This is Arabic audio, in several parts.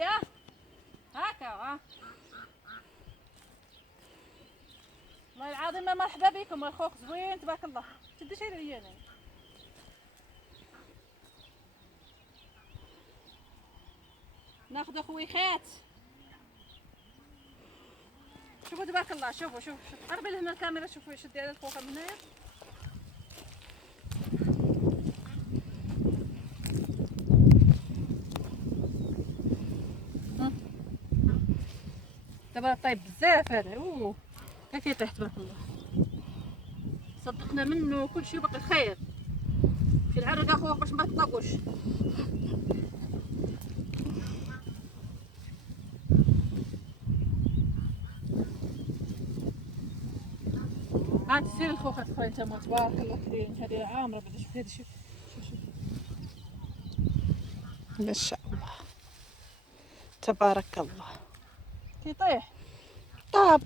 شدي هاكا والله العظيم ما مرحبا بكم الخوخ زوين تبارك الله. شدي شي رياني ناخذ خويخات. شوفوا تبارك الله. شوفوا قربي لهنا الكاميرا. شوفوا شدي على الخوخه من هنايا. دابا طيب بزاف هذا. كيف يطيح تبارك الله. صدقنا منه كل شيء باقي خير. مشي نعرق اخوك باش ما تطقوش. عاد سير الخوخة خويا نتاما تبارك الله كريم. هذه عامرة بعدا. شوف هذا شوف ما شاء الله تبارك الله. كيطيح طاب.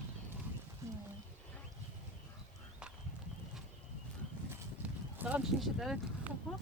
غنمشي نشد عليك الخوخة.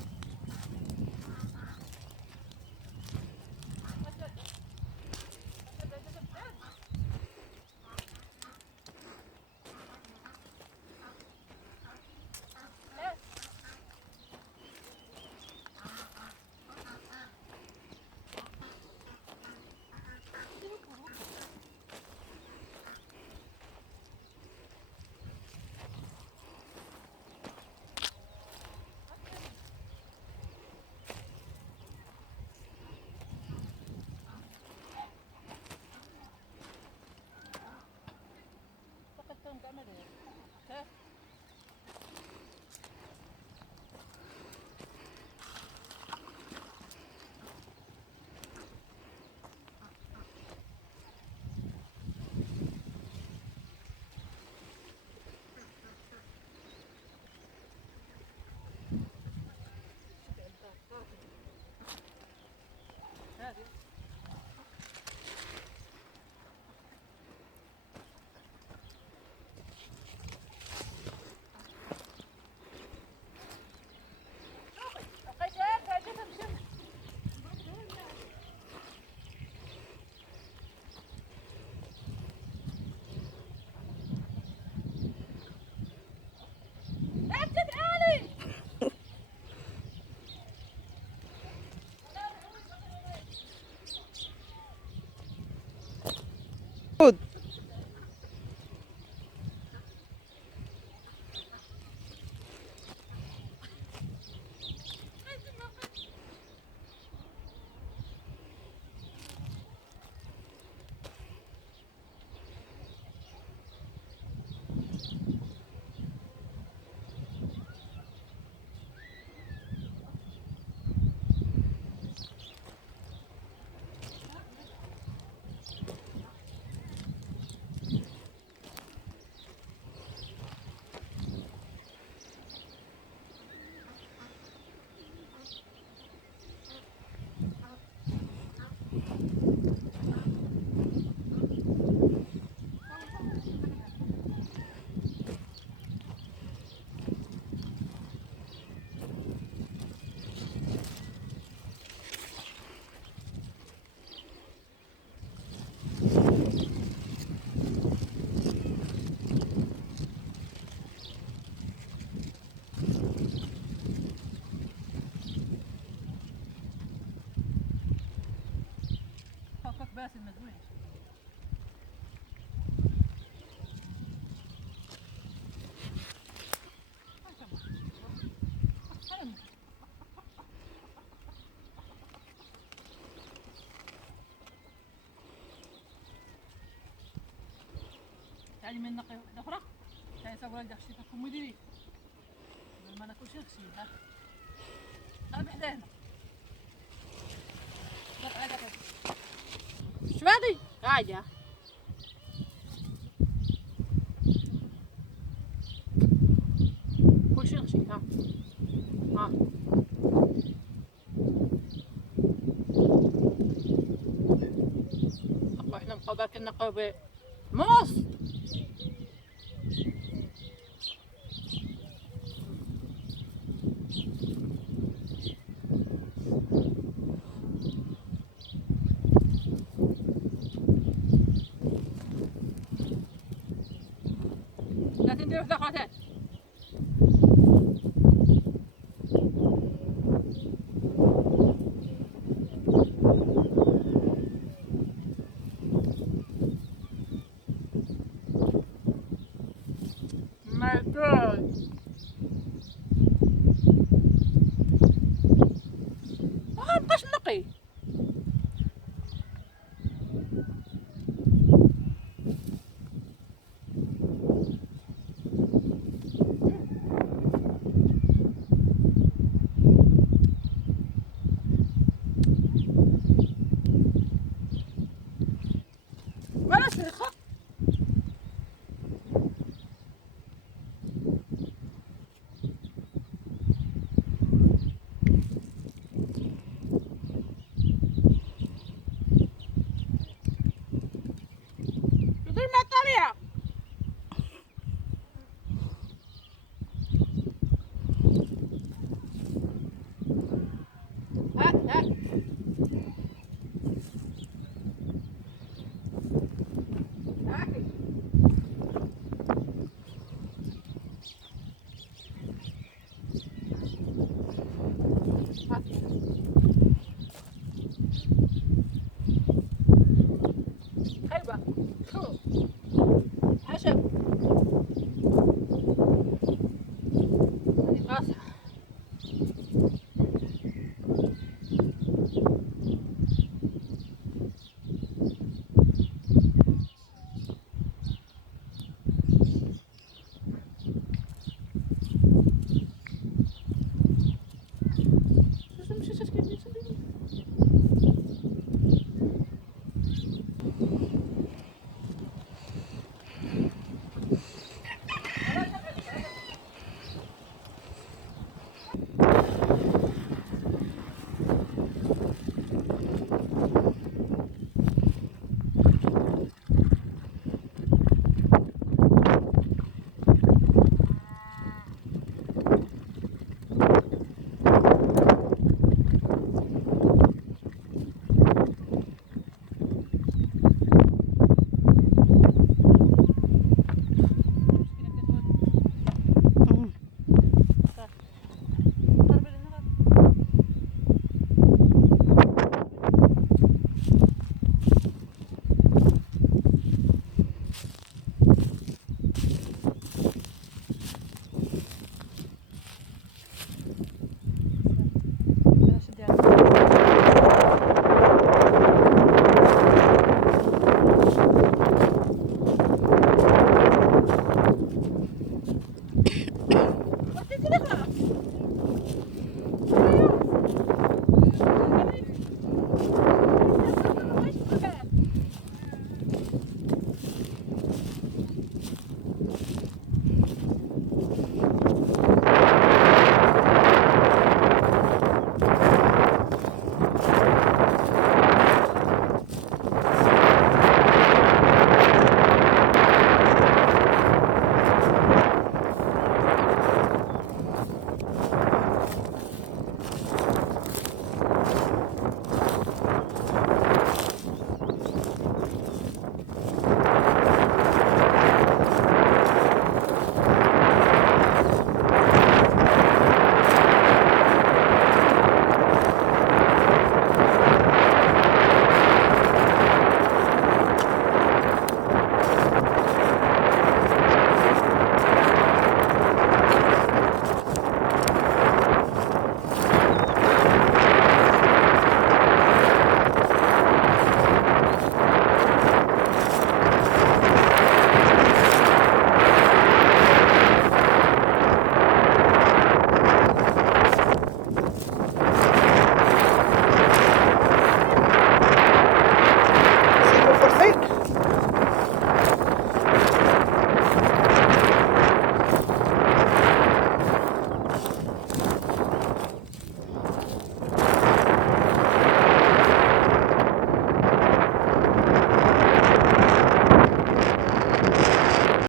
خذ. باسل مزوين. تعالي من نقي واحدة أخرى. تعالي سوي لك شي تاكل مديري. ما ناكلش خشي. ها قرب حدانا. شو هادي؟ قاعدة. كل شي خشي. ها احنا مقابلك النقابة موس. باقي